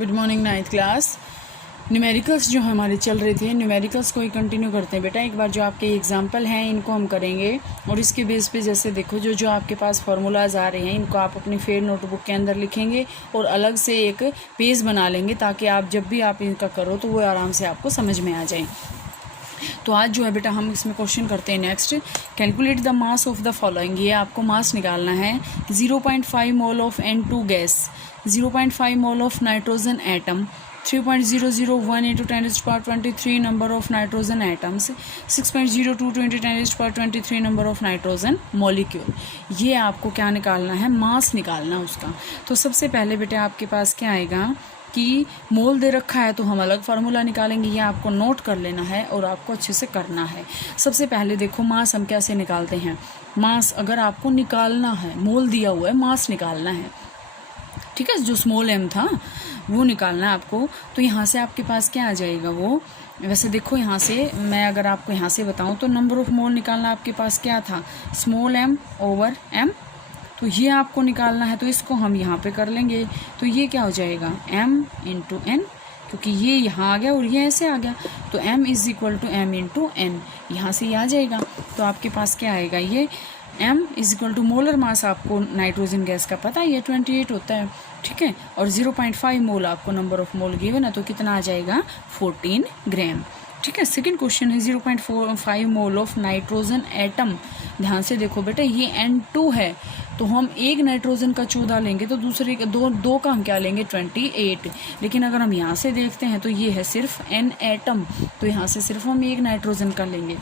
Good morning ninth class. Numericals जो हमारे चल रहे थे, न्यूमेरिकल्स को ही कंटिन्यू करते हैं बेटा। एक बार जो आपके एग्जाम्पल हैं इनको हम करेंगे और इसके बेस पे जैसे देखो जो जो आपके पास फार्मूलाज आ रहे हैं इनको आप अपनी फेयर नोटबुक के अंदर लिखेंगे और अलग से एक पेज बना लेंगे ताकि आप जब भी आप इनका करो तो वो आराम से आपको समझ में आ जाए। तो आज जो है बेटा हम इसमें क्वेश्चन करते हैं। Next, calculate the mass of the following. ये आपको मास निकालना है। 0.5 mole of N2 gas, 0.5 mole of nitrogen atom, 3.001 × 10⁻23 number of nitrogen atoms, 6.02 × 10⁻23 number of nitrogen molecule. ये आपको क्या निकालना है? मास निकालना उसका। तो सबसे पहले बेटे आपके पास क्या आएगा कि मोल दे रखा है तो हम अलग फार्मूला निकालेंगे। ये आपको नोट कर लेना है और आपको अच्छे से करना है। सबसे पहले देखो मास हम कैसे निकालते हैं। मास अगर आपको निकालना है, मोल दिया हुआ है, मास निकालना है, ठीक है, जो स्मॉल m था वो निकालना है आपको। तो यहाँ से आपके पास क्या आ जाएगा वो, वैसे देखो यहाँ से मैं अगर आपको यहाँ से बताऊँ तो नंबर ऑफ मोल निकालना आपके पास क्या था, स्मॉल m ओवर m। तो ये आपको निकालना है तो इसको हम यहाँ पे कर लेंगे। तो ये क्या हो जाएगा, m × n, क्योंकि ये यहाँ आ गया और ये ऐसे आ गया तो m = m × n, यहाँ से ये आ जाएगा। तो आपके पास क्या आएगा, ये m = मोलर मास आपको नाइट्रोजन गैस का पता है, ये 28 होता है, ठीक है। और 0.5 मोल आपको नंबर ऑफ मोल गिवन है तो कितना आ जाएगा, 14 ग्राम, ठीक है। सेकंड क्वेश्चन है 0.45 मोल ऑफ नाइट्रोजन एटम। ध्यान से देखो बेटा, ये N2 है तो हम एक नाइट्रोजन का 14 लेंगे तो दूसरे का दो का हम क्या लेंगे, 28। लेकिन अगर हम यहाँ से देखते हैं तो ये है सिर्फ N एटम, तो यहाँ से सिर्फ हम एक नाइट्रोजन का लेंगे।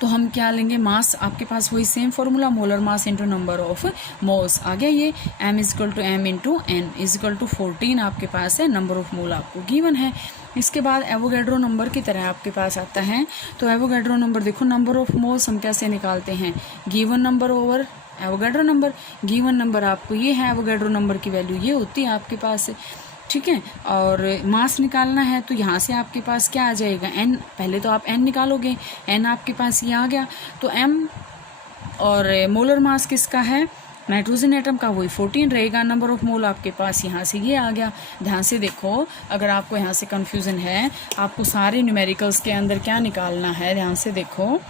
तो हम क्या लेंगे, मास आपके पास वही same formula, molar mass into number of moles आ गया। ये m = m × n = 14 आपके पास है, नंबर ऑफ मोल आपको गिवन है। इसके बाद एवोगैड्रो नंबर की तरह आपके पास आता है। तो एवोगैड्रो नंबर देखो, नंबर ऑफ मोल्स हम कैसे निकालते हैं, given number over Avogadro number. Given number आपको ये है, एवोगैड्रो नंबर की वैल्यू ये होती है आपके पास, ठीक है। और मास निकालना है तो यहाँ से आपके पास क्या आ जाएगा, n। पहले तो आप n निकालोगे, n आपके पास ये आ गया तो m और मोलर मास किसका है, नाइट्रोजन एटम का, वही 14 रहेगा। नंबर ऑफ मोल आपके पास यहाँ से ये आ गया। ध्यान से देखो, अगर आपको यहाँ से कन्फ्यूज़न है, आपको सारे न्यूमेरिकल्स के अंदर क्या निकालना है, ध्यान से देखो,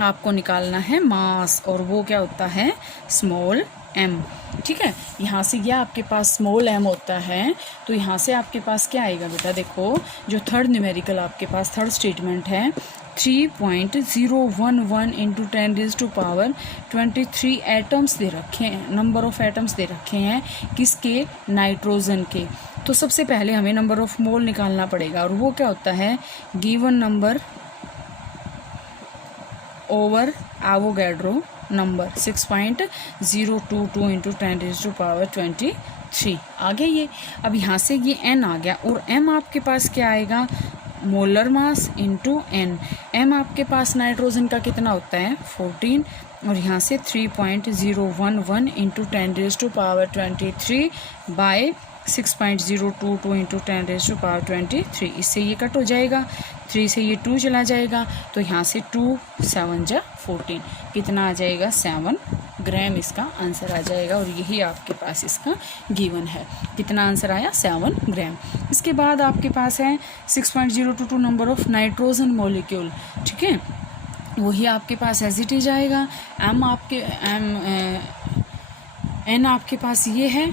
आपको निकालना है मास और वो क्या होता है, स्मॉल m, ठीक है। यहाँ से यह आपके पास स्मॉल m होता है तो यहाँ से आपके पास क्या आएगा बेटा, देखो जो थर्ड न्यूमेरिकल आपके पास थर्ड स्टेटमेंट है, 3.011 × 10⁻23 एटम्स दे रखे हैं, नंबर ऑफ एटम्स दे रखे हैं किसके, नाइट्रोजन के। तो सबसे पहले हमें नंबर ऑफ मोल निकालना पड़ेगा और वो क्या होता है, given number over Avogadro number 6.022 × 10⁻23 आ गया ये। अब यहाँ से ये n आ गया और m आपके पास क्या आएगा, molar mass into n। m आपके पास नाइट्रोजन का कितना होता है, 14, और यहाँ से 3.011 × 10⁻23 बाय 6.022 × 10⁻23। इससे ये कट हो जाएगा, 3 से ये 2 चला जाएगा तो यहाँ से 2 7 जा 14, कितना आ जाएगा, 7 ग्राम इसका आंसर आ जाएगा। और यही आपके पास इसका गिवन है, कितना आंसर आया, 7 ग्राम। इसके बाद आपके पास है 6.022 नंबर ऑफ नाइट्रोजन मॉलिक्यूल, ठीक है, वही आपके पास एज इट इज आएगा। n आपके पास ये है,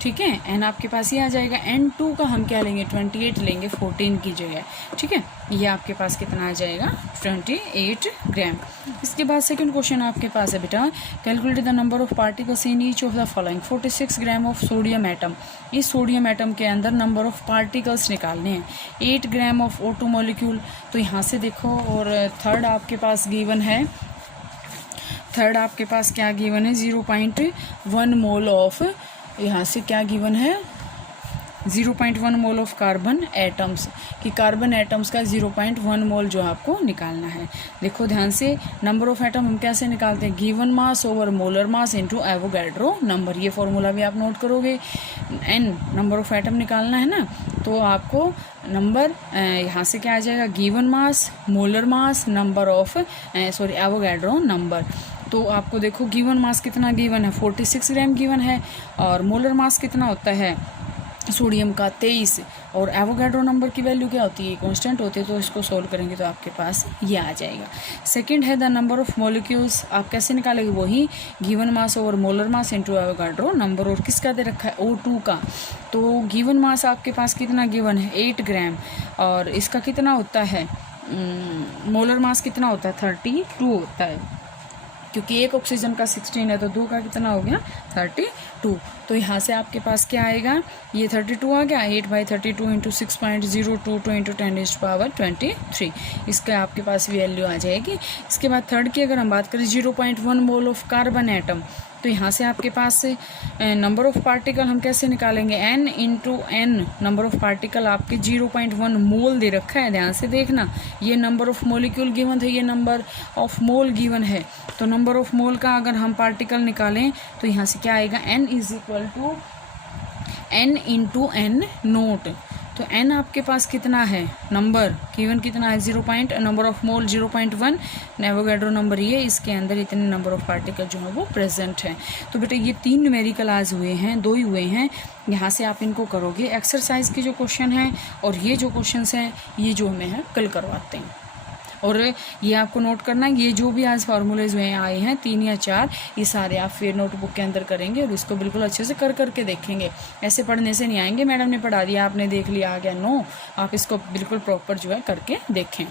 ठीक है, n आपके पास ये आ जाएगा। N2 का हम क्या लेंगे, 28 लेंगे 14 की जगह, ठीक है। ये आपके पास कितना आ जाएगा, 28 ग्राम। इसके बाद सेकंड क्वेश्चन आपके पास है बेटा, calculate the number of particles in each of the following. 46 gram of sodium atom. इस सोडियम एटम के अंदर नंबर ऑफ पार्टिकल्स निकालने हैं। 8 ग्राम ऑफ O2 मॉलिक्यूल। तो यहाँ से देखो, और थर्ड आपके पास गिवन है, थर्ड आपके पास क्या गिवन है, 0.1 मोल ऑफ, यहाँ से क्या गिवन है, 0.1 मोल ऑफ कार्बन एटम्स, कि कार्बन एटम्स का 0.1 मोल जो आपको निकालना है। देखो ध्यान से, नंबर ऑफ एटम हम कैसे निकालते हैं, given mass over molar mass into Avogadro number. ये फॉर्मूला भी आप नोट करोगे। n नंबर ऑफ एटम निकालना है ना, तो आपको नंबर यहाँ से क्या आ जाएगा, given mass, molar mass, number of Avogadro number. तो आपको देखो गिवन मास कितना गिवन है, 46 ग्राम गिवन है, और मोलर मास कितना होता है, सोडियम का 23 और एवोगाड्रो नंबर की वैल्यू क्या होती है, कांस्टेंट होती है, तो इसको सोल्व करेंगे तो आपके पास ये आ जाएगा। सेकंड है द नंबर ऑफ मॉलिक्यूल्स, आप कैसे निकालेंगे, वही given mass over molar mass into Avogadro number, और किसका दे रखा है, O2 का। तो गिवन मास आपके पास कितना गिवन है, 8 ग्राम, और इसका कितना होता है, मोलर मास कितना होता है, 32 होता है, क्योंकि एक ऑक्सीजन का 16 है तो 2 का कितना हो गया, 32। तो यहाँ से आपके पास क्या आएगा, ये 32 आ गया, 8/32 इंटू 6.022 इंटू 10⁻23, इसका आपके पास वैल्यू आ जाएगी। इसके बाद थर्ड की अगर हम बात करें 0.1 मोल ऑफ कार्बन एटम, तो यहाँ से आपके पास से नंबर ऑफ पार्टिकल हम कैसे निकालेंगे, n into N, number of particle आपके 0.1 मोल दे रखा है, ध्यान से देखना, ये नंबर ऑफ मोलिक्यूल गिवन है, ये नंबर ऑफ मोल गिवन है, तो नंबर ऑफ मोल का अगर हम पार्टिकल निकालें तो यहाँ से क्या आएगा, n is equal to n into N naught. तो n आपके पास कितना है, नंबर गिवन कितना है, number of mole 0.1, Avogadro number ये, इसके अंदर इतने नंबर ऑफ पार्टिकल जो है वो प्रेजेंट है। तो बेटा ये 3 न्यूमेरिकल आज हुए हैं, 2 ही हुए हैं, यहाँ से आप इनको करोगे। एक्सरसाइज के जो क्वेश्चन हैं और ये जो क्वेश्चन हैं ये जो हमें है कल करवाते हैं, और ये आपको नोट करना है, ये जो भी आज फार्मूलेज में आए हैं 3 या 4, ये सारे आप फिर नोटबुक के अंदर करेंगे और इसको बिल्कुल अच्छे से कर करके देखेंगे। ऐसे पढ़ने से नहीं आएंगे, मैडम ने पढ़ा दिया आपने देख लिया आ गया, नो, आप इसको बिल्कुल प्रॉपर जो है करके देखें।